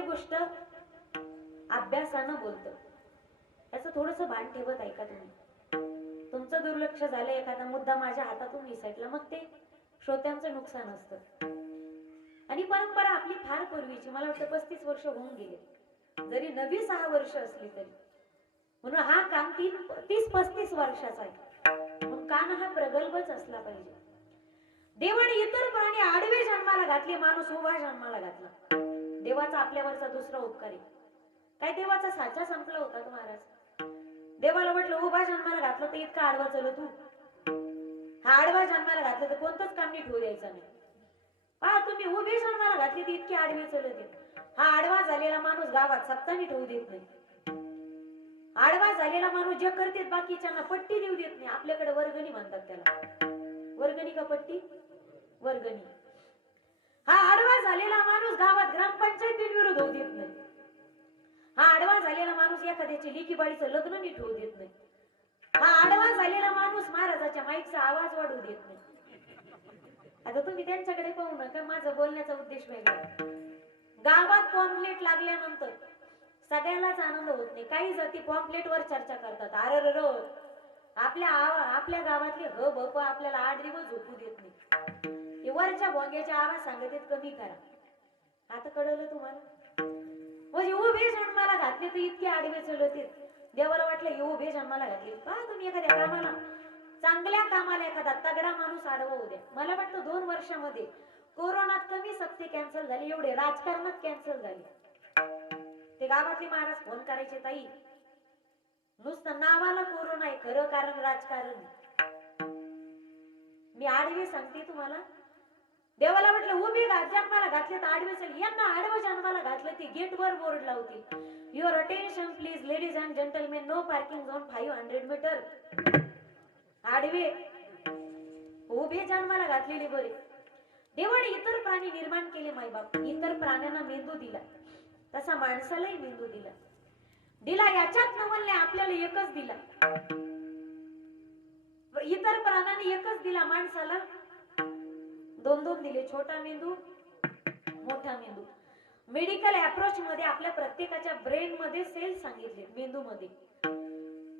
प्रत्येक गोष्ट अभ्यासानं बोलतं. याचं थोडस भान ठेवत ऐका तुम्ही? तुमचं दुर्लक्ष झालं एखादा मुद्दा माझ्या हातातून निसटला मग ते श्रोत्यांचं नुकसान असतं. आणि परंपरा आपली फार पूर्वीची मला वाटतं पस्तीस वर्ष होऊन गेले. जरी नवी सहा वर्ष असली तरी. म्हणून हा कान तीन तीस पस्तीस वर्षाचा आहे. म्हणून कान हा प्रगल्भच असला पाहिजे. देवाने इतर प्राणी आडवे जन्माला घातले माणूस उभा जन्माला घातला. देवाचा आपल्यावरचा दुसरा उपकार आहे. काय देवाचा साचा संपला होता महाराज? देवाला म्हटलं उभा जन्माला घातलं तर इतका आडवा चल तू. हा आडवा जन्माला घातलं तर कोणतंच काम नीट होऊ द्यायचं नाही. पहा तुम्ही उभे जन्माला घातली तर इतके आडवे चलत हा आडवा झालेला माणूस गावात सप्ता नीट होऊ देत नाही. आडवा झालेला माणूस जे करतेत बाकीच्यांना पट्टी देऊ देत नाही. आपल्याकडे वर्गणी म्हणतात त्याला. वर्गणी का पट्टी? वर्गणी. हा आडवा झालेला माणूस गावात ग्रामपंचायतीत विरोध होऊ देत नाही. हा आडवा झालेला माणूस एखाद्याची लिखी बाळीचं लग्न नीट होऊ देत नाही. हा आडवा झालेला माणूस महाराजाच्या माईकचा आवाज वाढवू देत नाही. आता तुम्ही त्यांच्याकडे पाहू नका माझा बोलण्याचा उद्देश वेगळा गावात पॉम्पलेट लागल्यानंतर सगळ्यालाच आनंद होत नाही. काही जाती पॉम्पलेट वर चर्चा करतात. अरे र आपल्या आवा- आपल्या गावातले ह बप आपल्याला आडरी व झोपू देत नाही. वरच्या भोंग्याचे आवाज सांगत कमी करा. आता कळवलं तुम्हाला? म्हणजे उभे जन्माला घातले तर इतके आडवे चलवतील देवाला वाटलं हे उभे जन्माला घातले. पहा तुम्ही एखाद्या कामाला. चांगल्या कामाला एखादा तगडा माणूस आडवा उद्या मला वाटतं दोन वर्षामध्ये कोरोनात कमी सप्ते कॅन्सल झाले. एवढे राजकारणात कॅन्सल झाले. ते गावातले महाराज फोन करायचे ताई नुसतं नावाला कोरोना आहे. खरं कारण राजकारण मी आडवे सांगते तुम्हाला. देवाला म्हटलं उभे घात जन्माला घातले तर आडवेसेल यांना आडवं जन्माला घातलं ते गेटवर बोर्ड लावतील your attention please ladies and gentlemen no parking zone five hundred metre आडवे उभे जन्माला घातलेली बरे. देवाने इतर प्राणी निर्माण केले मायबाप. इतर प्राण्यांना मेंदू दिला. तसा माणसालाही मेंदू दिला. दिला याच्यात नवलने आपल्याला एकच दिला. इतर प्राण्यांनी एकच दिला माणसाला. दोन दोन दिले छोटा मेंदू मोठा मेंदू. मेडिकल अप्रोच मध्ये आपल्या प्रत्येकाच्या ब्रेन मध्ये सेल्स सांगितले मेंदू मध्ये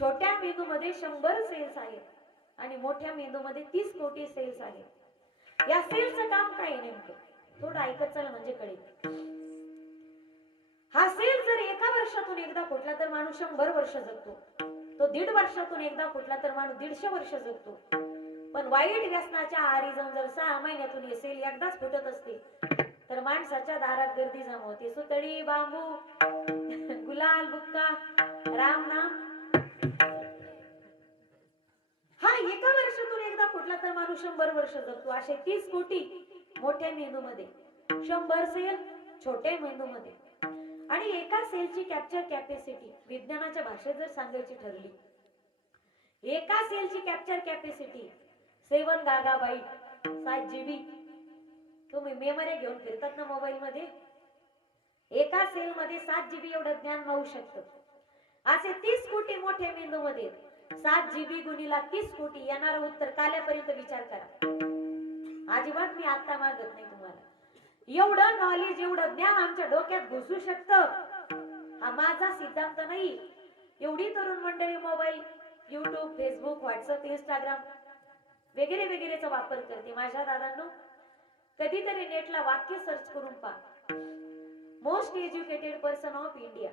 छोट्या मेंदू मध्ये शंभर सेल्स आहेत आणि मोठ्या मेंदू मध्ये तीस कोटी सेल्स आहेत. या सेलचं काम काय नेमकं? थोडं ऐकत चला म्हणजे कळेल. हा सेल जर एका वर्षातून एकदा फुटला तर माणूस शंभर वर्ष जगतो. तो दीड वर्षातून एकदा फुटला तर माणूस दीडशे वर्ष जगतो. पण वाईट व्यसनाच्या आहारी जाऊन जर सहा महिन्यातून हे सेल एकदाच फुटत असते तर माणसाच्या दारात गर्दी जमवते. सुतळी बांबू गुलाल बुक्का राम नाम. हा एका वर्षातून एकदा फुटला तर माणूस शंभर वर्ष जगतो. असे तीस कोटी मोठ्या मेंदूमध्ये शंभर सेल छोट्या मेंदूमध्ये. आणि एका सेलची कॅप्चर कॅपॅसिटी विज्ञानाच्या भाषेत जर सांगायची ठरली एका सेलची capture capacity seven gigabyte सात जीबी तुम्ही मेमरी घेऊन फिरतात ना मोबाईल मध्ये? एका सेल मध्ये सात जीबी एवढं ज्ञान वाहू शकतं. असे तीस कोटी मोठे मेंदू मध्ये सात जीबी गुणीला तीस कोटी येणार उत्तर काल्यापर्यंत विचार करा. अजिबात मी आता मागत नाही तुम्हाला. एवढं नॉलेज एवढं ज्ञान आमच्या डोक्यात घुसू शकतं. हा माझा सिद्धांत नाही. एवढी तरुण मंडळी mobile YouTube Facebook WhatsApp Instagram वगैरे वगैरेचा वापर करते. माझ्या दादांनो कधीतरी नेटला वाक्य सर्च करून पहा. Most educated person of India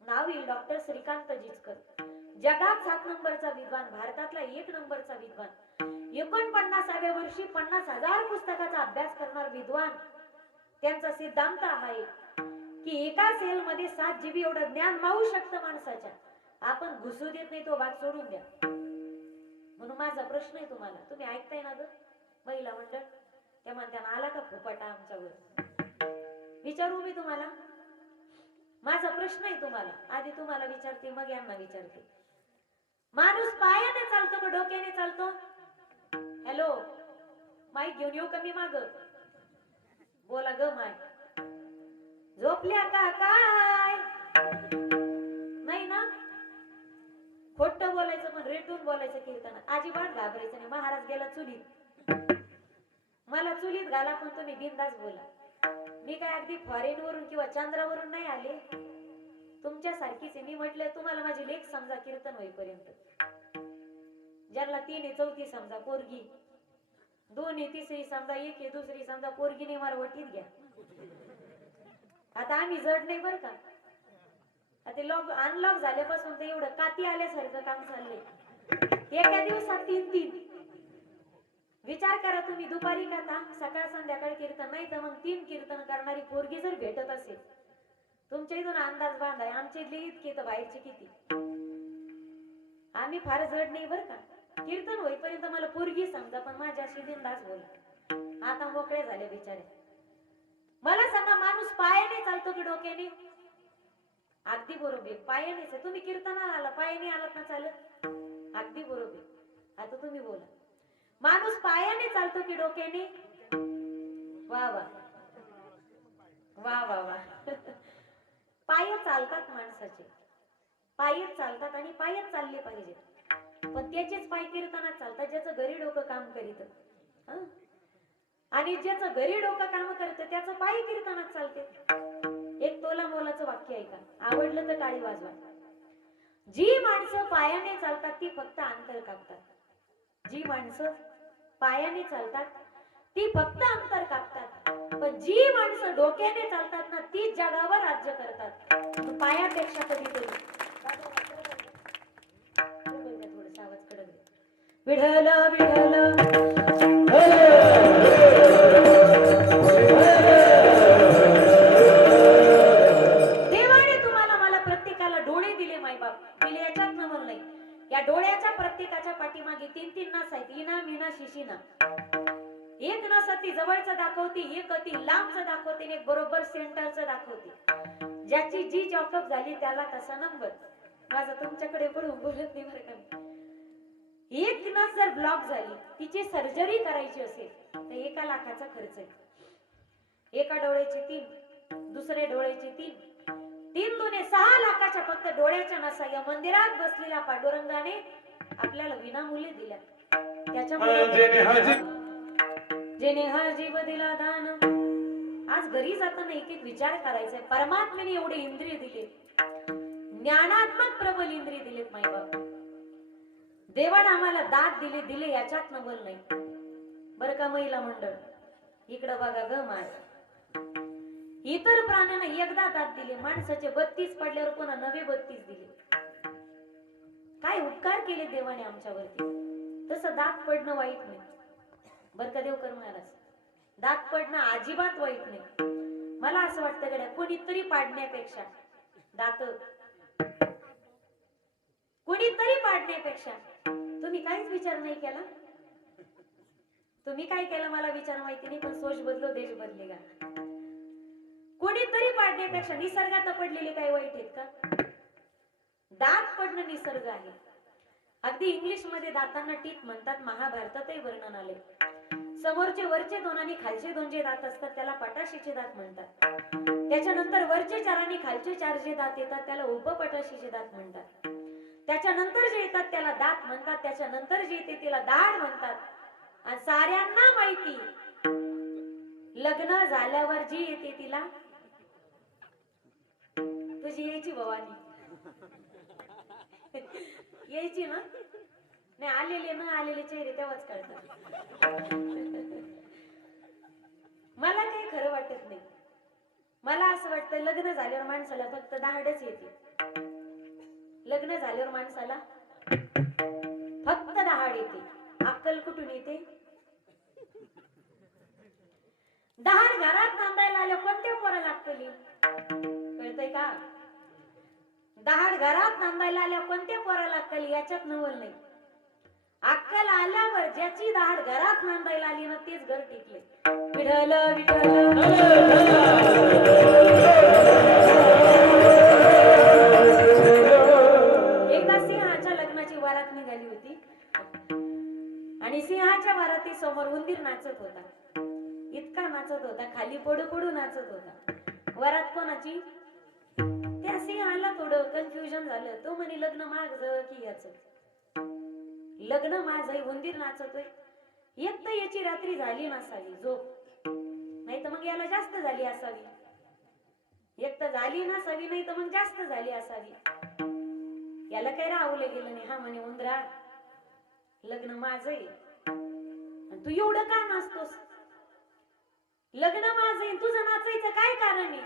नाव येईल डॉक्टर श्रीकांत जिचकर. जगात सात नंबरचा विद्वान भारतातला एक नंबरचा विद्वान. एकोणपन्नासाव्या वर्षी पन्नास हजार पुस्तकाचा अभ्यास करणार विद्वान. त्यांचा सिद्धांत आहे की एका सेल मध्ये सात जीबी एवढं ज्ञान मावू शकतं माणसाच्या. आपण घुसू देत नाही तो भाग सोडून द्या. म्हणून माझा प्रश्न आहे तुम्हाला. तुम्ही ऐकताय ना ग? महिला मंडळ त्या म्हणत्या आला का फुपाटा आमच्यावर? विचारू मी तुम्हाला? माझा प्रश्न आहे तुम्हाला. आधी तुम्हाला विचारते मग यांना विचारते. माणूस पायाने चालतो का डोक्याने चालतो? हॅलो? माईक घेऊन येऊ कमी माग? बोला ग माय झोपल्या का? खोट बोलायचं पण रेटून बोलायचं कीर्तनात. अजिबात घाबरायचं नाही. महाराज गेला चुलीत. मला चुलीत घाला पण तुम्ही बिंदास बोला. मी काय अगदी फॉरेन वरून किंवा चंद्रावरून नाही आले? तुमच्यासारखीच आहे. मी म्हटलं तुम्हाला माझी लेख समजा कीर्तन होईपर्यंत. ज्यांना तीन आहे चौथी समजा पोरगी. दोन आहे तिसरी समजा एक आहे दुसरी समजा पोरगीने मला वटीत घ्या. आता आम्ही जड नाही बर का? आता लॉक अनलॉक झाल्यापासून तर एवढं काती आल्यासारखं काम चाललंय. एका दिवसात तीन तीन विचार करा तुम्ही दुपारी का सकाळ संध्याकाळ कीर्तन नाही तर मग तीन कीर्तन करणारी पोरगी जर भेटत असेल तुमच्या इथून अंदाज बांधाय आमच्या इथले इतके तर बाहेरचे किती? आम्ही फार जड नाही बर का? कीर्तन होईपर्यंत मला पोरगी समजा पण माझ्याशी बिंदास होईल. आता मोकळे झाले बिचारे मला सांगा माणूस पायाने चालतो की डोक्याने? अगदी बरोबर. पायानेच आहे. तुम्ही कीर्तनाला आला पायाने आलात ना चालत? अगदी बरोबर. आता तुम्ही बोला. माणूस पायाने चालतो की डोक्याने? वा वा. वा वा वा. पाय चालतात माणसाचे. पायच चालतात आणि पायच चालले पाहिजे. पण त्याचेच पाय कीर्तनात चालतात ज्याचं घरी डोकं काम करीत. आणि ज्याचं घरी डोकं काम करत त्याचं पाय कीर्तनात चालते. महत्वाचं वाक्य ऐका. आवडलं तर टाळी वाजवा. जी माणसं पायाने चालतात ती फक्त अंतर कापतात. जी माणसं पायाने चालतात ती फक्त अंतर कापतात. पण जी माणसं डोक्याने चालतात ना ती जगावर राज्य करतात. पायापेक्षा कधीतरी थोडस आवाज कडक विढल विढल दाखवते ज्याची जी जॉकअप झाली त्याला कसा नंबर माझा तुमच्याकडे पडून बोलत नाही बरं का. एक नस जर ब्लॉक झाली तिची सर्जरी करायची असेल तर एका लाखाचा खर्च आहे. एका डोळ्याचे तीन दुसरे डोळ्याचे तीन तीन दुने सहा लाखाच्या फक्त डोळ्याच्या नसा या मंदिरात बसलेल्या पांडुरंगाने आपल्याला विनामूल्य दिल्या. त्याच्यामुळे जेने हा जीव दिला दान. आज घरी जाताना एक एक विचार करायचा. परमात्म्याने एवढे इंद्रिय दिले. ज्ञानात्मक प्रबल इंद्रिय दिलेत माईबाप देवाने आम्हाला दात दिले दिले याच्यात नवल नाही. बर का महिला मंडळ? इकडं बघा ग माय. इतर प्राण्यांना एकदा दात दिले माणसाचे बत्तीस पडल्यावर पुन्हा नवे बत्तीस दिले. काय उपकार केले देवाने आमच्यावरती? तसं दात पडणं वाईट नाही. बर का देवकर महाराज? दात पडणं अजिबात वाईट नाही. मला असं वाटतं गड्या कोणीतरी पाडण्यापेक्षा. दात. कोणीतरी पाडण्यापेक्षा. तुम्ही काहीच विचार नाही केला? तुम्ही काय केलं मला विचार माहिती नाही पण सोच बदलो देश बदले का कोणीतरी पाडण्यापेक्षा निसर्गात पडलेले काही वाईट आहेत का? दात पडणं निसर्ग आहे. अगदी इंग्लिशमध्ये दातांना टीथ म्हणतात महाभारतातही वर्णन आले समोरचे वरचे दोन आणि खालचे दोन जे दात असतात त्याला पटाशीचे दात म्हणतात. त्याच्यानंतर वरचे चार आणि खालचे चार जे दात येतात त्याला उपपटाशीचे दात म्हणतात. त्याच्यानंतर जे येतात त्याला दात म्हणतात. त्याच्यानंतर जे येते तिला दाढ म्हणतात. आणि साऱ्यांना माहिती. लग्न झाल्यावर जी येते तिला तुझी यायची भवानी. यायची ना? नाही आलेले ना आलेले चेहरे तेव्हाच कळतात. मला काही खरं वाटत नाही. मला असं वाटतं लग्न झाल्यावर माणसाला फक्त दहाडच येते. लग्न झाल्यावर माणसाला फक्त दहाड येते. अक्कल कुठून येते? दहाड घरात नांदायला आल्या कोणत्या पोराला अक्कल कळतय कळतंय का? दहाड घरात नांदायला आल्या कोणत्या पोराला अक्कल याच्यात नवल नाही. अक्कल आल्यावर ज्याची दाढ घरात नांदायला आली ना तेच घर टिकले. विठल विठल एकदा सिंहाच्या लग्नाची वारात निघाली होती. आणि सिंहाच्या वाराती समोर उंदीर नाचत होता. इतका नाचत होता खाली पडू पडू नाचत होता. वरात कोणाची? त्या सिंहाला थोडं कन्फ्युजन झालं. तो म्हणे लग्न माझ की याच. लग्न माझं उंदीर नाचतोय. एक तर याची रात्री झाली नसावी झोप. नाही तर मग याला जास्त झाली असावी. एक तर झाली नसावी नाही तर मग जास्त झाली असावी. याला काय राहवलं गेलं नाही हा म्हणे उंदरा. लग्न माझं तू एवढं का नाचतोस? लग्न माझं तुझं नाचायचं काय कारण आहे?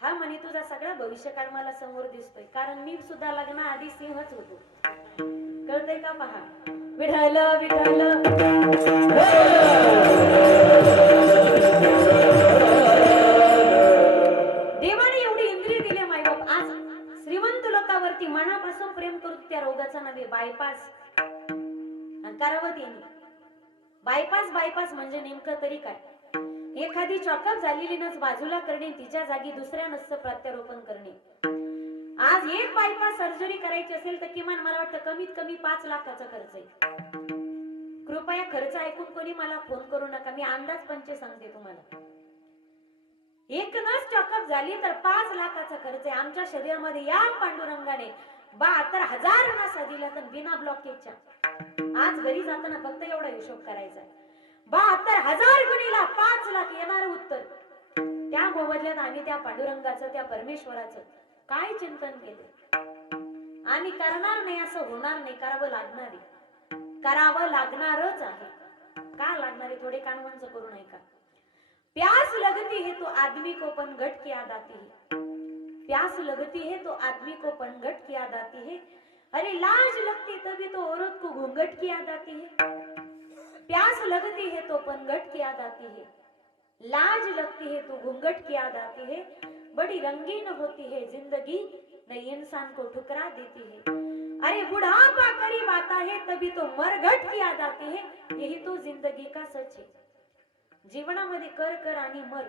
हा म्हणे तुझा सगळा भविष्यकाळ मला समोर दिसतोय. कारण मी सुद्धा लग्नाआधी सिंहच होतो. कळतंय का पहा? विठाल देवाने एवढी इंद्रिय दिले मायबाप आज श्रीमंत लोकांवरती मनापासून प्रेम करू त्या रोगाचा नव्हे बायपास करावं बायपास बायपास म्हणजे नेमकं तरी काय? एखादी चॉकअप झालेली नस बाजूला करणे तिच्या जागी दुसऱ्या नसचं प्रत्यारोपण करणे. आज एक बायपास सर्जरी करायची असेल तर किमान मला वाटतं कमीत कमी पाच लाखाचा खर्च आहे कृपया खर्च ऐकून कोणी मला फोन करू नका. मी अंदाज पंचे सांगते तुम्हाला. एक नस चॉकअप झाली तर पाच लाखाचा खर्च आहे. आमच्या शरीरामध्ये या पांडुरंगाने बहात्तर हजार नसा दिल्या तर बिना ब्लॉकेजच्या आज घरी जाताना फक्त एवढा हिशोब करायचा बहात्तर हजार गुणीला पाच लाख येणार उत्तर. त्या मोबदल्यात आम्ही त्या पांडुरंगाचं त्या परमेश्वराचं काय चिंतन केले? आम्ही करणार नाही असं होणार नाही करावं लागणार आहे. करावं लागणारच आहे. का लागणार आहे? थोडे कानवंच करू नये का प्यास लगती है तो आदमी को पनघट की याद आती है. प्यास लगती है तो आदमी को पनघट की याद आती है. अरे लाज लगती तभी तो औरत को घूंघट की याद आती है. प्यास लगती है तो पनघट की याद आती है. लाज लगती है तो घूंघट की याद आती है। बड़ी रंगीन होती है जिंदगी नई इंसान को ठुकरा देती है। अरे बुढ़ापा करीब आता है तभी तो मरघट की याद आती है। यही तो जिंदगी का सच है। जीवनामध्ये कर कर आणि मर।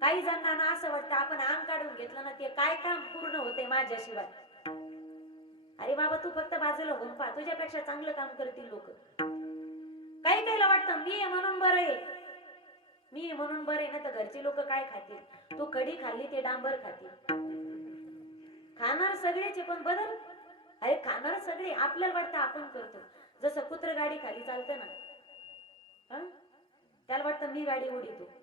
काही जणांना असं वाटतं आपण अंग काढून घेतलं ना ते काय काम पूर्ण होते माझ्याशिवाय? अरे बाबा तू फक्त बाजूला होऊन पा तुझ्यापेक्षा चांगलं काम करतील लोक. काही काहीला वाटतं मी म्हणून बरं आहे. मी म्हणून बरं आहे ना तर घरची लोक काय खातील? तू कडी खाल्ली ते डांबर खातील. खाणार सगळेचे पण बदल? अरे खाणार सगळे आपल्याला वाटतं आपण करतो. जसं कुत्र गाडी खाली चालतं ना. त्याला वाटतं मी गाडी उडीतो.